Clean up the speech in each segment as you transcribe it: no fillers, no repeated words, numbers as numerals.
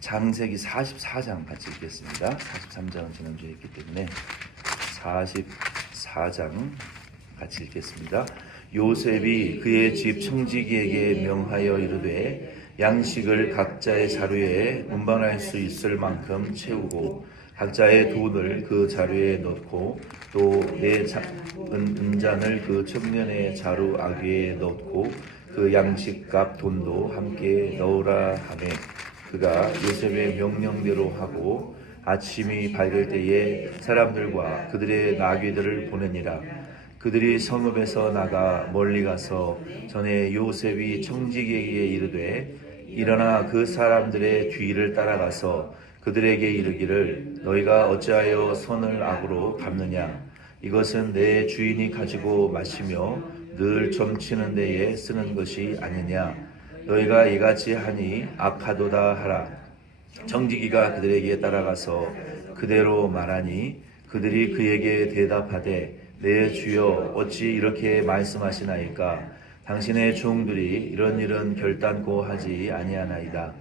창세기 44장 같이 읽겠습니다. 43장은 지난주에 했기 때문에 44장 같이 읽겠습니다. 요셉이 그의 집 청지기에게 명하여 이르되 양식을 각자의 자루에 운반할 수 있을 만큼 채우고 각자의 돈을 그 자루에 넣고 또 내 은잔을 그 청년의 자루 아귀에 넣고 그 양식값 돈도 함께 넣으라 하매 그가 요셉의 명령대로 하고 아침이 밝을 때에 사람들과 그들의 나귀들을 보내니라. 그들이 성읍에서 나가 멀리 가서 전에 요셉이 청지기에게 이르되 일어나 그 사람들의 뒤를 따라가서 그들에게 이르기를 너희가 어찌하여 손을 악으로 갚느냐. 이것은 내 주인이 가지고 마시며 늘 점치는 데에 쓰는 것이 아니냐. 너희가 이같이 하니 악하도다 하라. 청지기가 그들에게 따라가서 그대로 말하니 그들이 그에게 대답하되 내 주여 어찌 이렇게 말씀하시나이까. 당신의 종들이 이런 결단코 하지 아니하나이다.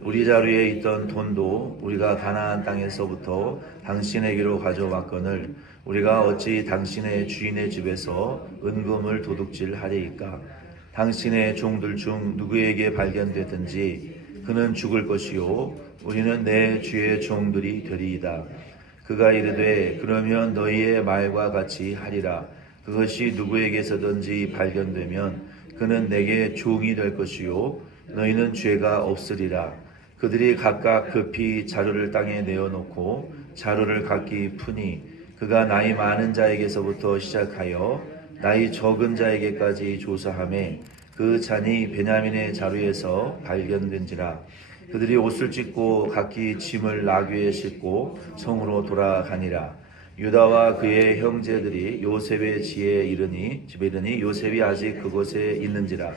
우리 자루에 있던 돈도 우리가 가나안 땅에서부터 당신에게로 가져왔거늘 우리가 어찌 당신의 주인의 집에서 은금을 도둑질하리이까. 당신의 종들 중 누구에게 발견되든지 그는 죽을 것이요 우리는 내 주의 종들이 되리이다. 그가 이르되 그러면 너희의 말과 같이 하리라. 그것이 누구에게서든지 발견되면 그는 내게 종이 될 것이요 너희는 죄가 없으리라. 그들이 각각 급히 자루를 땅에 내어놓고 자루를 각기 푸니 그가 나이 많은 자에게서부터 시작하여 나이 적은 자에게까지 조사하매 그 잔이 베냐민의 자루에서 발견된지라. 그들이 옷을 찢고 각기 짐을 나귀에 싣고 성으로 돌아가니라. 유다와 그의 형제들이 요셉의 집에 이르니 요셉이 아직 그곳에 있는지라.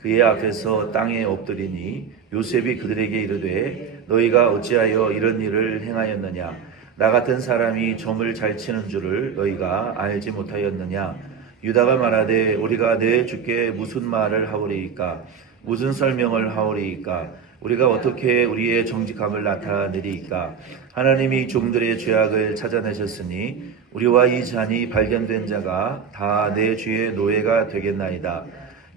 그의 앞에서 땅에 엎드리니 요셉이 그들에게 이르되 너희가 어찌하여 이런 일을 행하였느냐. 나 같은 사람이 점을 잘 치는 줄을 너희가 알지 못하였느냐. 유다가 말하되 우리가 내 주께 무슨 말을 하오리이까. 무슨 설명을 하오리이까. 우리가 어떻게 우리의 정직함을 나타내리이까. 하나님이 종들의 죄악을 찾아내셨으니 우리와 이 잔이 발견된 자가 다 내 주의 노예가 되겠나이다.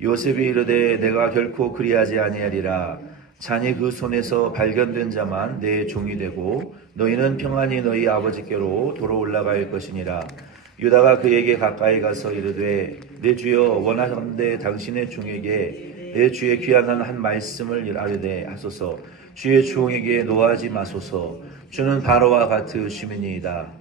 요셉이 이르되 내가 결코 그리하지 아니하리라. 잔이 그 손에서 발견된 자만 내 종이 되고 너희는 평안히 너희 아버지께로 도로 올라갈 것이니라. 유다가 그에게 가까이 가서 이르되 내 주여 원하건대 당신의 종에게 내 주의 귀한 한 말씀을 아뢰되 하소서. 주의 종에게 노하지 마소서. 주는 바로와 같으시니이다.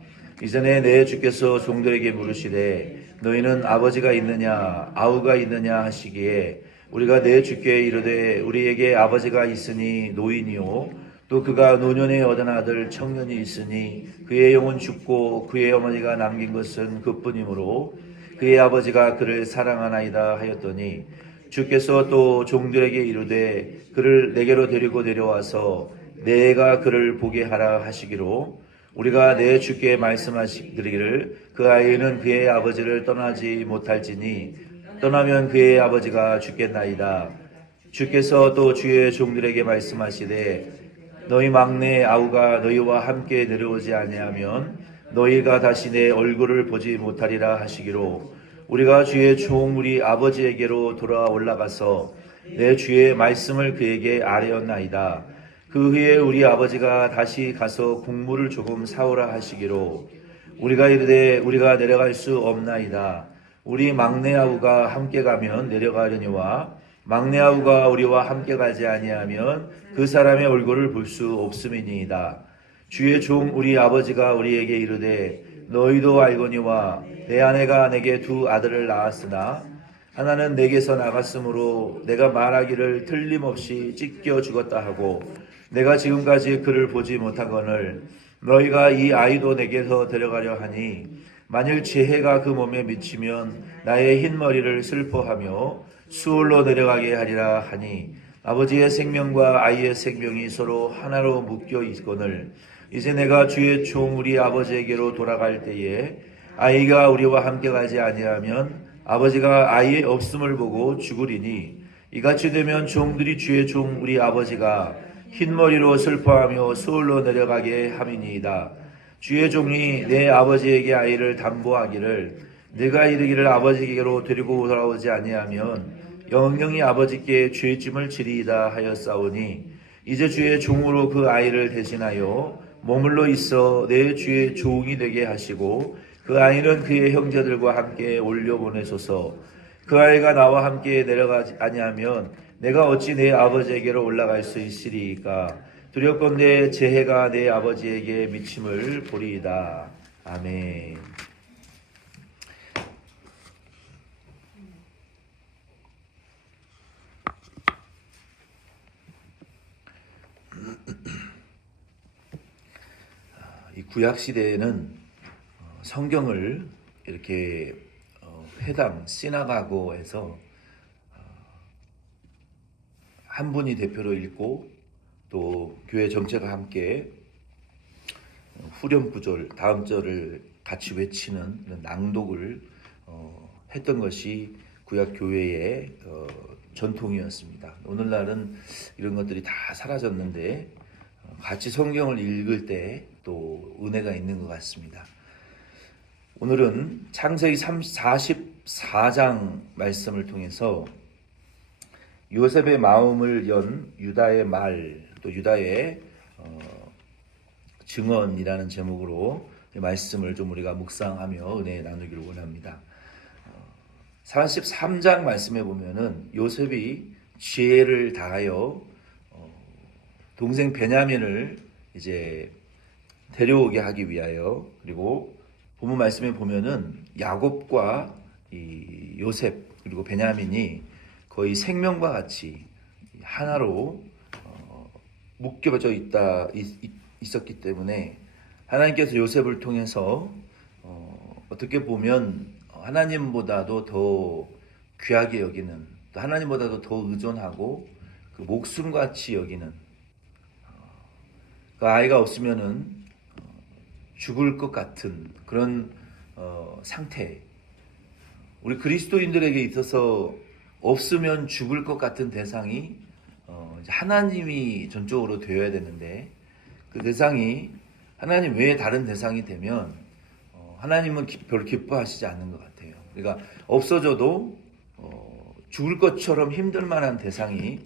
이전에 내 주께서 종들에게 물으시되 너희는 아버지가 있느냐 아우가 있느냐 하시기에 우리가 내 주께 이르되 우리에게 아버지가 있으니 노인이요 또 그가 노년에 얻은 아들 청년이 있으니 그의 영은 죽고 그의 어머니가 남긴 것은 그뿐이므로 그의 아버지가 그를 사랑하나이다 하였더니 주께서 또 종들에게 이르되 그를 내게로 데리고 내려와서 내가 그를 보게 하라 하시기로 우리가 내 주께 말씀하시기를 그 아이는 그의 아버지를 떠나지 못할지니 떠나면 그의 아버지가 죽겠나이다. 주께서 또 주의 종들에게 말씀하시되 너희 막내 아우가 너희와 함께 내려오지 아니하면 너희가 다시 내 얼굴을 보지 못하리라 하시기로 우리가 주의 종 우리 아버지에게로 돌아 올라가서 내 주의 말씀을 그에게 아뢰었나이다. 그 후에 우리 아버지가 다시 가서 곡물을 조금 사오라 하시기로 우리가 이르되 우리가 내려갈 수 없나이다. 우리 막내 아우가 함께 가면 내려가려니와 막내 아우가 우리와 함께 가지 아니하면 그 사람의 얼굴을 볼 수 없음이니이다. 주의 종 우리 아버지가 우리에게 이르되 너희도 알거니와 내 아내가 내게 두 아들을 낳았으나 하나는 내게서 나갔으므로 내가 말하기를 틀림없이 찢겨 죽었다 하고 내가 지금까지 그를 보지 못하거늘 너희가 이 아이도 내게서 데려가려 하니 만일 재해가 그 몸에 미치면 나의 흰머리를 슬퍼하며 수월로 내려가게 하리라 하니 아버지의 생명과 아이의 생명이 서로 하나로 묶여 있거늘 이제 내가 주의 종 우리 아버지에게로 돌아갈 때에 아이가 우리와 함께 가지 아니하면 아버지가 아이의 없음을 보고 죽으리니 이같이 되면 종들이 주의 종 우리 아버지가 흰머리로 슬퍼하며 수월로 내려가게 함이니이다. 주의 종이 내 아버지에게 아이를 담보하기를 내가 이르기를 아버지에게로 데리고 돌아오지 아니하면 영영이 아버지께 죄짐을 지리이다 하였사오니 이제 주의 종으로 그 아이를 대신하여 머물러 있어 내 주의 종이 되게 하시고 그 아이는 그의 형제들과 함께 올려보내소서. 그 아이가 나와 함께 내려가지 아니하면 내가 어찌 내 아버지에게로 올라갈 수 있으리까. 두렵건대 제 해가 내 아버지에게 미침을 보리이다. 아멘. 이 구약 시대에는 성경을 이렇게 회당 시나가고에서 한 분이 대표로 읽고 또 교회 전체가 함께 후렴 구절 다음 절을 같이 외치는 이런 낭독을 했던 것이 구약 교회의 전통이었습니다. 오늘날은 이런 것들이 다 사라졌는데 같이 성경을 읽을 때 또 은혜가 있는 것 같습니다. 오늘은 창세기 44장 말씀을 통해서 요셉의 마음을 연 유다의 말, 또 유다의 증언이라는 제목으로 말씀을 좀 우리가 묵상하며 은혜 나누기를 원합니다. 43장 말씀에 보면은 요셉이 지혜를 다하여 동생 베냐민을 이제 데려오게 하기 위하여, 그리고 본문 말씀에 보면은 야곱과 이 요셉 그리고 베냐민이 거의 생명과 같이 하나로 묶여져 있었기 때문에 하나님께서 요셉을 통해서 어떻게 보면 하나님보다도 더 귀하게 여기는, 또 하나님보다도 더 의존하고 그 목숨같이 여기는, 그 아이가 없으면은 죽을 것 같은 그런 상태, 우리 그리스도인들에게 있어서 없으면 죽을 것 같은 대상이 하나님이 전적으로 되어야 되는데, 그 대상이 하나님 외에 다른 대상이 되면 하나님은 별로 기뻐하시지 않는 것 같아요. 그러니까 없어져도 죽을 것처럼 힘들 만한 대상이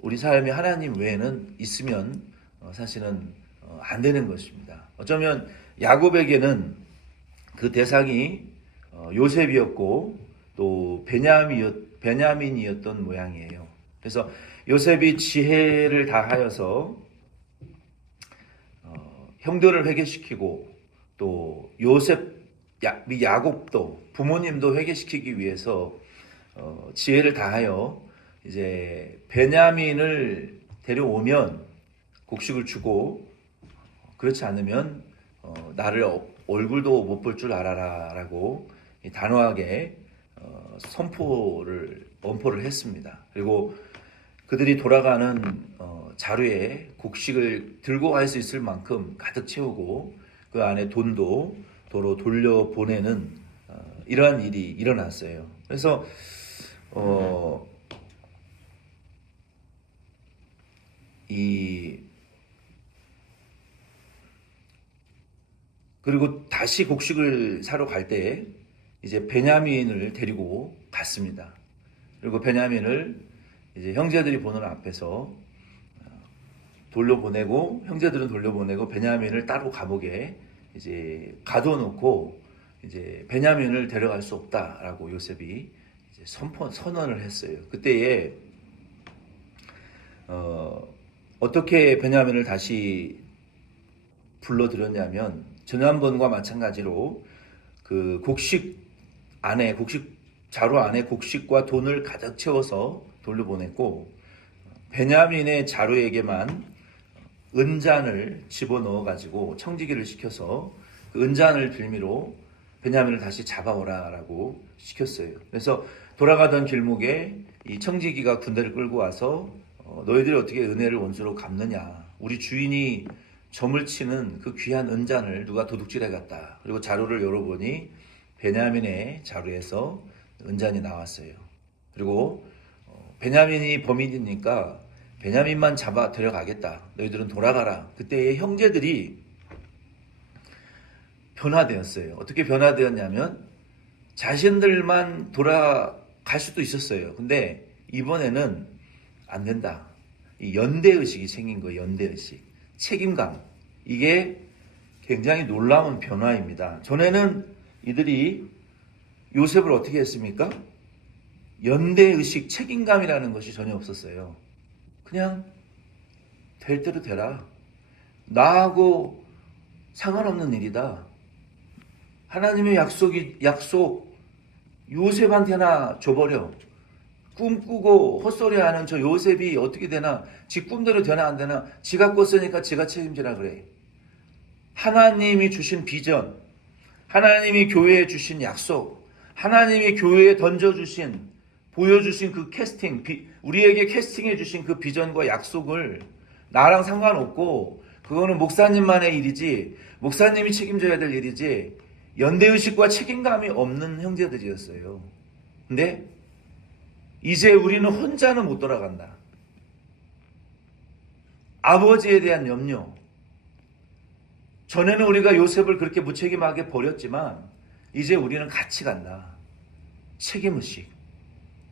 우리 삶에 하나님 외에는 있으면 사실은 안 되는 것입니다. 어쩌면 야곱에게는 그 대상이 요셉이었고 또 베냐민이었던 모양이에요. 그래서 요셉이 지혜를 다하여서 형들을 회개시키고, 또 야곱도 부모님도 회개시키기 위해서 지혜를 다하여 이제 베냐민을 데려오면 곡식을 주고, 그렇지 않으면 나를 얼굴도 못 볼 줄 알아라 라고 단호하게 엄포를 했습니다. 그리고 그들이 돌아가는 자루에 곡식을 들고 갈 수 있을 만큼 가득 채우고 그 안에 돈도 도로 돌려보내는 이러한 일이 일어났어요. 그래서 그리고 다시 곡식을 사러 갈 때 이제 베냐민을 데리고 갔습니다. 그리고 베냐민을 이제 형제들이 보는 앞에서 돌려보내고, 형제들은 돌려보내고 베냐민을 따로 감옥에 이제 가둬놓고 이제 베냐민을 데려갈 수 없다라고 요셉이 이제 선언을 했어요. 그때에 어떻게 베냐민을 다시 불러들였냐면, 지난번과 마찬가지로 그 곡식 자루 안에 곡식과 돈을 가득 채워서 돌려보냈고, 베냐민의 자루에게만 은잔을 집어넣어 가지고 청지기를 시켜서 그 은잔을 빌미로 베냐민을 다시 잡아오라라고 시켰어요. 그래서 돌아가던 길목에 이 청지기가 군대를 끌고 와서 너희들이 어떻게 은혜를 원수로 갚느냐, 우리 주인이 점을 치는 그 귀한 은잔을 누가 도둑질해 갔다. 그리고 자루를 열어보니 베냐민의 자루에서 은잔이 나왔어요. 그리고 베냐민이 범인이니까 베냐민만 잡아 데려가겠다. 너희들은 돌아가라. 그때의 형제들이 변화되었어요. 어떻게 변화되었냐면 자신들만 돌아갈 수도 있었어요. 근데 이번에는 안 된다. 이 연대의식이 생긴 거예요. 연대의식. 책임감. 이게 굉장히 놀라운 변화입니다. 전에는 이들이 요셉을 어떻게 했습니까? 연대의식, 책임감이라는 것이 전혀 없었어요. 그냥 될 대로 되라. 나하고 상관없는 일이다. 하나님의 약속 요셉한테나 줘버려. 꿈꾸고 헛소리하는 저 요셉이 어떻게 되나, 지 꿈대로 되나 안 되나, 지가 꿨으니까 지가 책임지라 그래. 하나님이 주신 비전, 하나님이 교회에 주신 약속, 하나님이 교회에 던져주신, 보여주신 그 캐스팅, 우리에게 캐스팅해 주신 그 비전과 약속을 나랑 상관없고, 그거는 목사님만의 일이지, 목사님이 책임져야 될 일이지, 연대의식과 책임감이 없는 형제들이었어요. 근데 이제 우리는 혼자는 못 돌아간다. 아버지에 대한 염려. 전에는 우리가 요셉을 그렇게 무책임하게 버렸지만 이제 우리는 같이 간다. 책임의식.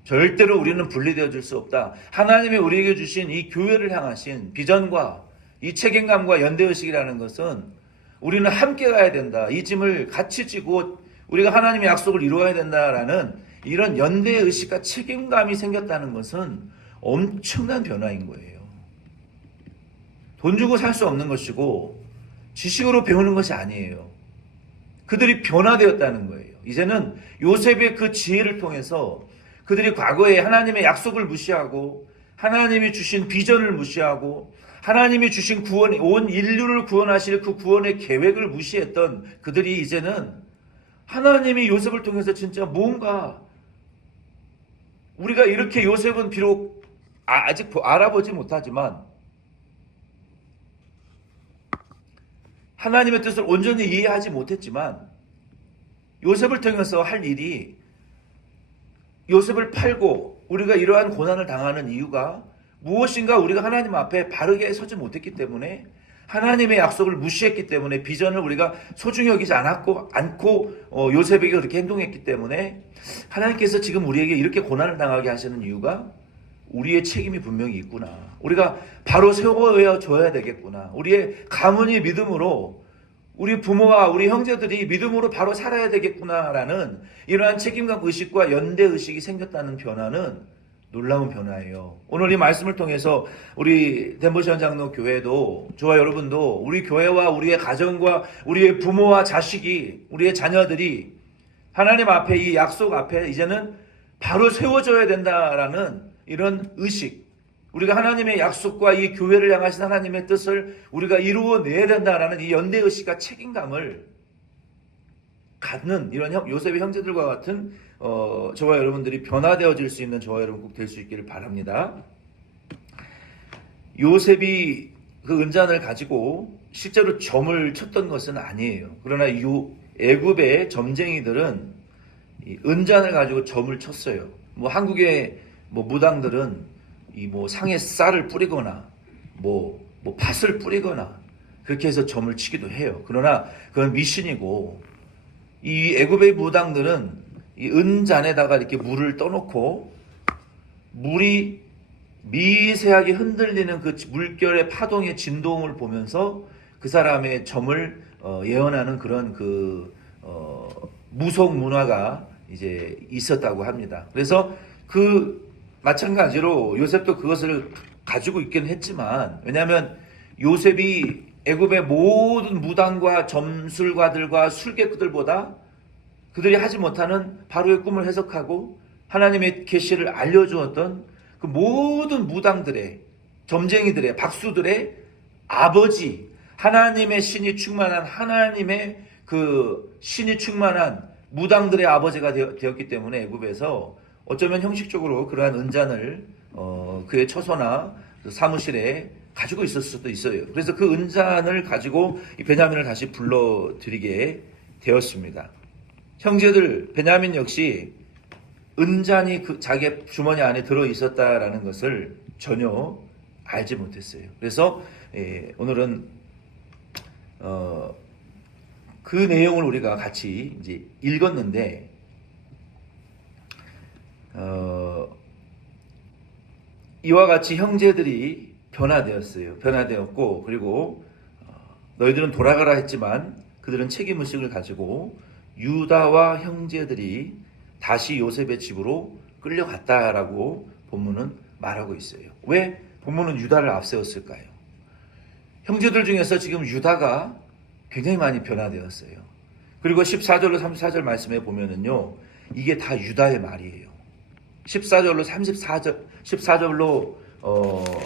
절대로 우리는 분리되어 줄 수 없다. 하나님이 우리에게 주신 이 교회를 향하신 비전과 이 책임감과 연대의식이라는 것은 우리는 함께 가야 된다. 이 짐을 같이 지고 우리가 하나님의 약속을 이루어야 된다라는 이런 연대의식과 책임감이 생겼다는 것은 엄청난 변화인 거예요. 돈 주고 살 수 없는 것이고 지식으로 배우는 것이 아니에요. 그들이 변화되었다는 거예요. 이제는 요셉의 그 지혜를 통해서 그들이 과거에 하나님의 약속을 무시하고 하나님이 주신 비전을 무시하고 하나님이 주신 구원, 온 인류를 구원하실 그 구원의 계획을 무시했던 그들이 이제는 하나님이 요셉을 통해서 진짜 뭔가 우리가 이렇게 요셉은 비록 아직 알아보지 못하지만 하나님의 뜻을 온전히 이해하지 못했지만 요셉을 통해서 할 일이 요셉을 팔고 우리가 이러한 고난을 당하는 이유가 무엇인가 우리가 하나님 앞에 바르게 서지 못했기 때문에 하나님의 약속을 무시했기 때문에 비전을 우리가 소중히 여기지 않고 요셉에게 그렇게 행동했기 때문에 하나님께서 지금 우리에게 이렇게 고난을 당하게 하시는 이유가 우리의 책임이 분명히 있구나. 우리가 바로 세워줘야 되겠구나. 우리의 가문이 믿음으로 우리 부모와 우리 형제들이 믿음으로 바로 살아야 되겠구나라는 이러한 책임감 의식과 연대의식이 생겼다는 변화는 놀라운 변화예요. 오늘 이 말씀을 통해서 우리 덴버시안 장로 교회도 저와 여러분도 우리 교회와 우리의 가정과 우리의 부모와 자식이 우리의 자녀들이 하나님 앞에 이 약속 앞에 이제는 바로 세워져야 된다라는 이런 의식, 우리가 하나님의 약속과 이 교회를 향하신 하나님의 뜻을 우리가 이루어내야 된다라는 이 연대의식과 책임감을 갖는 이런 요셉의 형제들과 같은 저와 여러분들이 변화되어질 수 있는 저와 여러분 꼭 될 수 있기를 바랍니다. 요셉이 그 은잔을 가지고 실제로 점을 쳤던 것은 아니에요. 그러나 애굽의 점쟁이들은 이 은잔을 가지고 점을 쳤어요. 뭐 한국의 무당들은 이 상에 쌀을 뿌리거나 팥을 뿌리거나 그렇게 해서 점을 치기도 해요. 그러나 그건 미신이고 이 애굽의 무당들은 이 은잔에다가 이렇게 물을 떠놓고 물이 미세하게 흔들리는 그 물결의 파동의 진동을 보면서 그 사람의 점을 예언하는 그런 무속 문화가 이제 있었다고 합니다. 그래서 마찬가지로 요셉도 그것을 가지고 있긴 했지만, 왜냐하면 요셉이 애굽의 모든 무당과 점술가들과 술객들보다 그들이 하지 못하는 바로의 꿈을 해석하고 하나님의 계시를 알려주었던 그 모든 무당들의, 점쟁이들의, 박수들의 아버지, 하나님의 신이 충만한, 하나님의 그 신이 충만한 무당들의 아버지가 되었기 때문에 애굽에서 어쩌면 형식적으로 그러한 은잔을 그의 처소나 사무실에 가지고 있을 수도 있어요. 그래서 그 은잔을 가지고 이 베냐민을 다시 불러들이게 되었습니다. 형제들, 베냐민 역시 은잔이 자기의 주머니 안에 들어 있었다라는 것을 전혀 알지 못했어요. 그래서 오늘은 그 내용을 우리가 같이 이제 읽었는데 이와 같이 형제들이 변화되었어요. 변화되었고 그리고 너희들은 돌아가라 했지만 그들은 책임의식을 가지고 유다와 형제들이 다시 요셉의 집으로 끌려갔다라고 본문은 말하고 있어요. 왜 본문은 유다를 앞세웠을까요? 형제들 중에서 지금 유다가 굉장히 많이 변화되었어요. 그리고 14절로 34절 말씀에 보면은요, 이게 다 유다의 말이에요. 14절로 34절, 14절로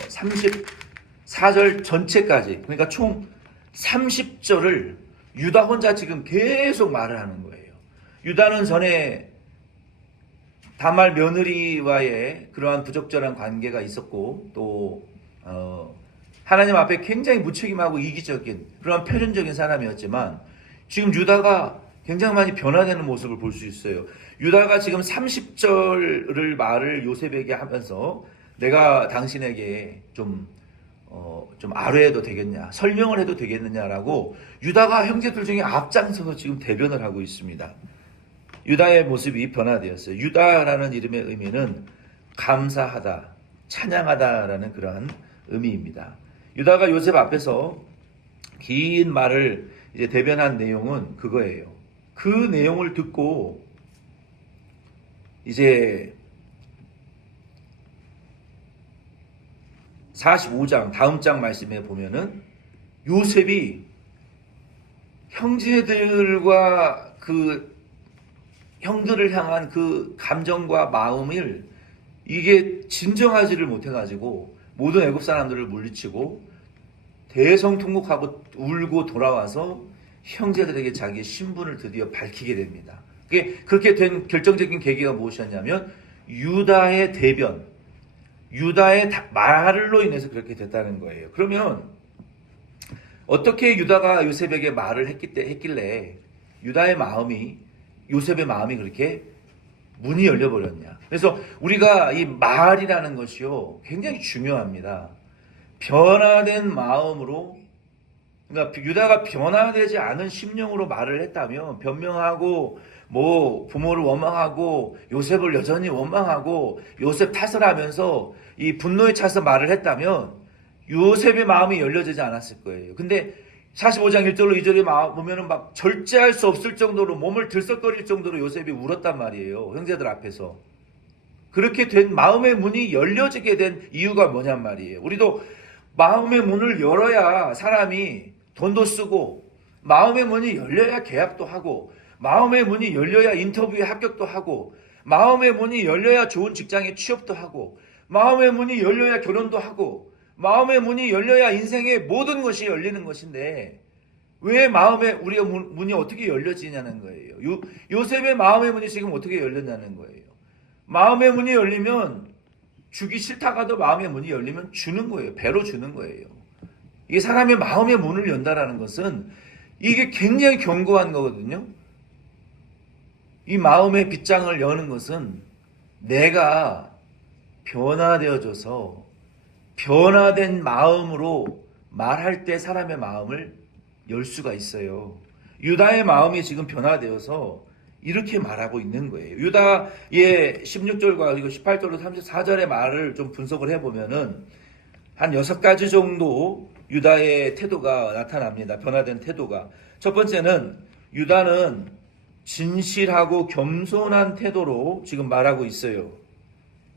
34절 전체까지, 그러니까 총 30절을 유다 혼자 지금 계속 말을 하는 거예요. 유다는 전에 다말 며느리와의 그러한 부적절한 관계가 있었고 또 하나님 앞에 굉장히 무책임하고 이기적인 그런 표준적인 사람이었지만 지금 유다가 굉장히 많이 변화되는 모습을 볼 수 있어요. 유다가 지금 30절을 말을 요셉에게 하면서 내가 당신에게 좀 아뢰해도 되겠냐, 설명을 해도 되겠느냐라고 유다가 형제들 중에 앞장서서 지금 대변을 하고 있습니다. 유다의 모습이 변화되었어요. 유다라는 이름의 의미는 감사하다, 찬양하다라는 그러한 의미입니다. 유다가 요셉 앞에서 긴 말을 이제 대변한 내용은 그거예요. 그 내용을 듣고 이제 45장 다음 장 말씀에 보면은 요셉이 형제들과 그 형들을 향한 그 감정과 마음을 이게 진정하지를 못해가지고 모든 애굽 사람들을 물리치고 대성통곡하고 울고 돌아와서 형제들에게 자기의 신분을 드디어 밝히게 됩니다. 그렇게 된 결정적인 계기가 무엇이었냐면 유다의 대변, 유다의 말로 인해서 그렇게 됐다는 거예요. 그러면 어떻게 유다가 요셉에게 말을 했길래 유다의 마음이 요셉의 마음이 그렇게 문이 열려버렸냐. 그래서 우리가 이 말이라는 것이요 굉장히 중요합니다. 변화된 마음으로, 그러니까 유다가 변화되지 않은 심령으로 말을 했다면, 변명하고 뭐 부모를 원망하고 요셉을 여전히 원망하고 요셉 탓을 하면서 이 분노에 차서 말을 했다면 요셉의 마음이 열려지지 않았을 거예요. 근데 45장 1절로 2절에 보면은 막 절제할 수 없을 정도로 몸을 들썩거릴 정도로 요셉이 울었단 말이에요. 형제들 앞에서. 그렇게 된 마음의 문이 열려지게 된 이유가 뭐냔 말이에요. 우리도 마음의 문을 열어야 사람이 돈도 쓰고, 마음의 문이 열려야 계약도 하고, 마음의 문이 열려야 인터뷰에 합격도 하고, 마음의 문이 열려야 좋은 직장에 취업도 하고, 마음의 문이 열려야 결혼도 하고, 마음의 문이 열려야 인생의 모든 것이 열리는 것인데 왜 마음의 우리의 문이 어떻게 열려지냐는 거예요. 요셉의 마음의 문이 지금 어떻게 열렸냐는 거예요. 마음의 문이 열리면 주기 싫다가도 마음의 문이 열리면 주는 거예요. 배로 주는 거예요. 이게 사람의 마음의 문을 연다라는 것은 이게 굉장히 견고한 거거든요. 이 마음의 빗장을 여는 것은 내가 변화되어져서 변화된 마음으로 말할 때 사람의 마음을 열 수가 있어요. 유다의 마음이 지금 변화되어서 이렇게 말하고 있는 거예요. 유다의 16절과 그리고 18절로 34절의 말을 좀 분석을 해보면은 한 6가지 정도 유다의 태도가 나타납니다. 변화된 태도가. 첫 번째는 유다는 진실하고 겸손한 태도로 지금 말하고 있어요.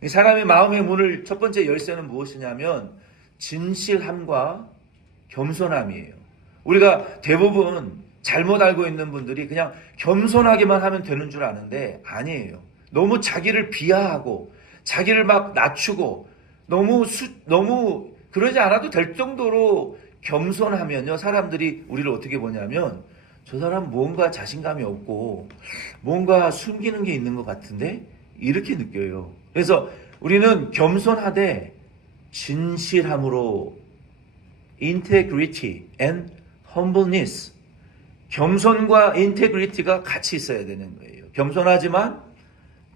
사람의 마음의 문을 첫 번째 열쇠는 무엇이냐면 진실함과 겸손함이에요. 우리가 대부분 잘못 알고 있는 분들이 그냥 겸손하게만 하면 되는 줄 아는데 아니에요. 너무 자기를 비하하고 자기를 막 낮추고 너무 그러지 않아도 될 정도로 겸손하면요, 사람들이 우리를 어떻게 보냐면 저 사람 뭔가 자신감이 없고 뭔가 숨기는 게 있는 것 같은데 이렇게 느껴요. 그래서 우리는 겸손하되 진실함으로 integrity and humbleness, 겸손과 인테그리티가 같이 있어야 되는 거예요. 겸손하지만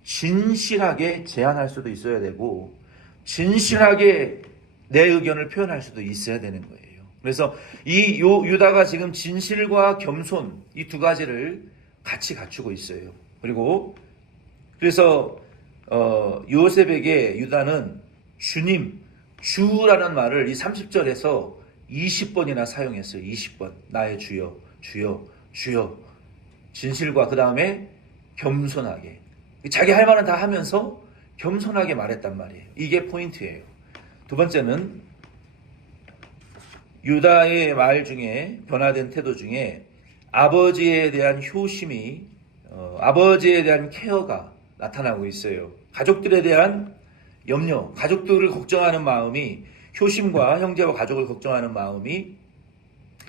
진실하게 제안할 수도 있어야 되고 진실하게 내 의견을 표현할 수도 있어야 되는 거예요. 그래서 이 유다가 지금 진실과 겸손 이 두 가지를 같이 갖추고 있어요. 그래서 요셉에게 유다는 주님, 주라는 말을 이 30절에서 20번이나 사용했어요. 20번. 나의 주여, 주여, 주여. 진실과 그 다음에 겸손하게. 자기 할 말은 다 하면서 겸손하게 말했단 말이에요. 이게 포인트예요. 두 번째는 유다의 말 중에 변화된 태도 중에 아버지에 대한 효심이 아버지에 대한 케어가 나타나고 있어요. 가족들에 대한 염려, 가족들을 걱정하는 마음이 효심과 형제와 가족을 걱정하는 마음이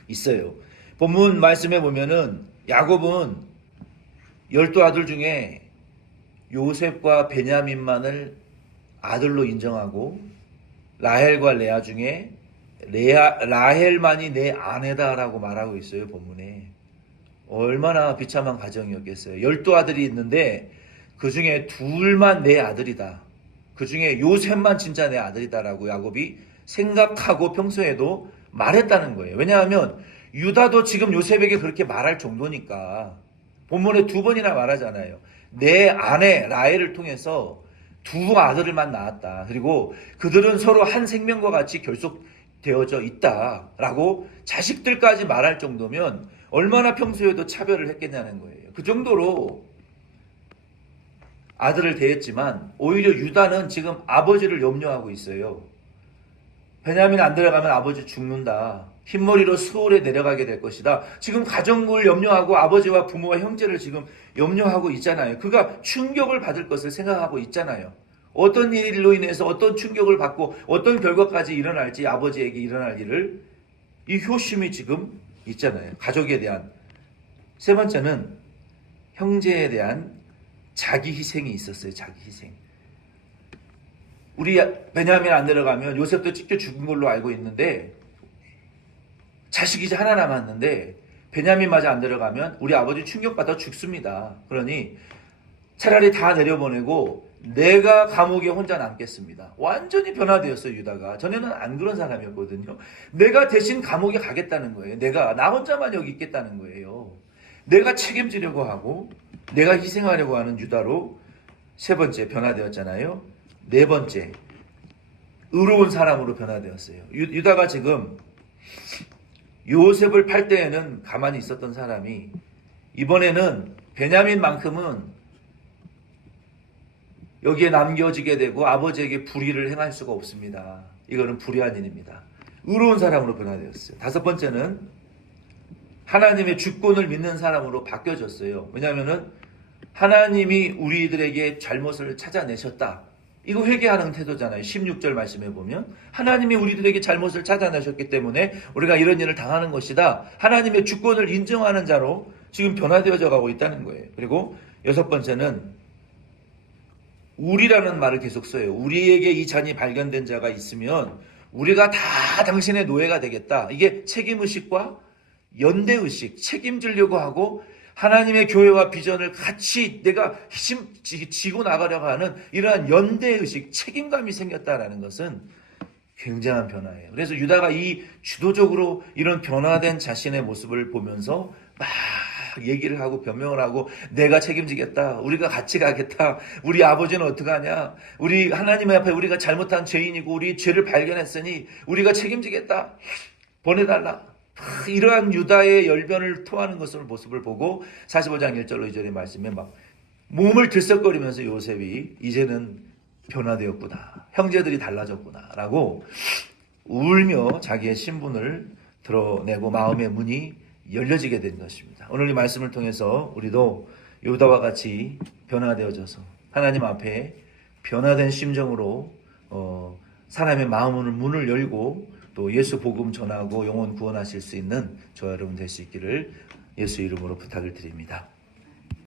있어요. 본문 말씀에 보면은 야곱은 12아들 중에 요셉과 베냐민만을 아들로 인정하고 라헬과 레아 중에 라헬만이 내 아내다라고 말하고 있어요. 본문에. 얼마나 비참한 가정이었겠어요. 12아들이 있는데 그 중에 둘만 내 아들이다. 그 중에 요셉만 진짜 내 아들이다라고 야곱이 생각하고 평소에도 말했다는 거예요. 왜냐하면 유다도 지금 요셉에게 그렇게 말할 정도니까 본문에 두 번이나 말하잖아요. 내 아내 라헬을 통해서 두 아들을만 낳았다. 그리고 그들은 서로 한 생명과 같이 결속되어져 있다라고 자식들까지 말할 정도면 얼마나 평소에도 차별을 했겠냐는 거예요. 그 정도로 아들을 대했지만 오히려 유다는 지금 아버지를 염려하고 있어요. 베냐민 안 데려가면 아버지 죽는다. 흰머리로 수월에 내려가게 될 것이다. 지금 가정을 염려하고 아버지와 부모와 형제를 지금 염려하고 있잖아요. 그가 충격을 받을 것을 생각하고 있잖아요. 어떤 일로 인해서 어떤 충격을 받고 어떤 결과까지 일어날지 아버지에게 일어날 일을 이 효심이 지금 있잖아요. 가족에 대한. 세 번째는 형제에 대한 자기 희생이 있었어요. 자기 희생. 우리 베냐민 안 데려가면 요셉도 찢겨 죽은 걸로 알고 있는데 자식이 이제 하나 남았는데 베냐민마저 안 데려가면 우리 아버지 충격받아 죽습니다. 그러니 차라리 다 내려보내고 내가 감옥에 혼자 남겠습니다. 완전히 변화되었어요. 유다가. 전에는 안 그런 사람이었거든요. 내가 대신 감옥에 가겠다는 거예요. 나 혼자만 여기 있겠다는 거예요. 내가 책임지려고 하고 내가 희생하려고 하는 유다로 세 번째 변화되었잖아요. 네 번째 의로운 사람으로 변화되었어요. 유다가 지금 요셉을 팔 때에는 가만히 있었던 사람이 이번에는 베냐민만큼은 여기에 남겨지게 되고 아버지에게 불의를 행할 수가 없습니다. 이거는 불의한 일입니다. 의로운 사람으로 변화되었어요. 다섯 번째는 하나님의 주권을 믿는 사람으로 바뀌어졌어요. 왜냐하면 하나님이 우리들에게 잘못을 찾아내셨다. 이거 회개하는 태도잖아요. 16절 말씀해 보면 하나님이 우리들에게 잘못을 찾아내셨기 때문에 우리가 이런 일을 당하는 것이다. 하나님의 주권을 인정하는 자로 지금 변화되어져 가고 있다는 거예요. 그리고 여섯 번째는 우리라는 말을 계속 써요. 우리에게 이 잔이 발견된 자가 있으면 우리가 다 당신의 노예가 되겠다. 이게 책임의식과 연대의식, 책임지려고 하고 하나님의 교회와 비전을 같이 내가 지고 나가려고 하는 이러한 연대의식, 책임감이 생겼다라는 것은 굉장한 변화예요. 그래서 유다가 이 주도적으로 이런 변화된 자신의 모습을 보면서 막 얘기를 하고 변명을 하고 내가 책임지겠다. 우리가 같이 가겠다. 우리 아버지는 어떡하냐. 우리 하나님 앞에 우리가 잘못한 죄인이고 우리 죄를 발견했으니 우리가 책임지겠다. 보내달라. 이러한 유다의 열변을 토하는 것을 모습을 보고 45장 1절로 2절의 말씀에 막 몸을 들썩거리면서 요셉이 이제는 변화되었구나. 형제들이 달라졌구나. 라고 울며 자기의 신분을 드러내고 마음의 문이 열려지게 된 것입니다. 오늘 이 말씀을 통해서 우리도 유다와 같이 변화되어져서 하나님 앞에 변화된 심정으로 사람의 마음의 문을 열고 또 예수 복음 전하고 영혼 구원하실 수 있는 저와 여러분 될 수 있기를 예수 이름으로 부탁을 드립니다.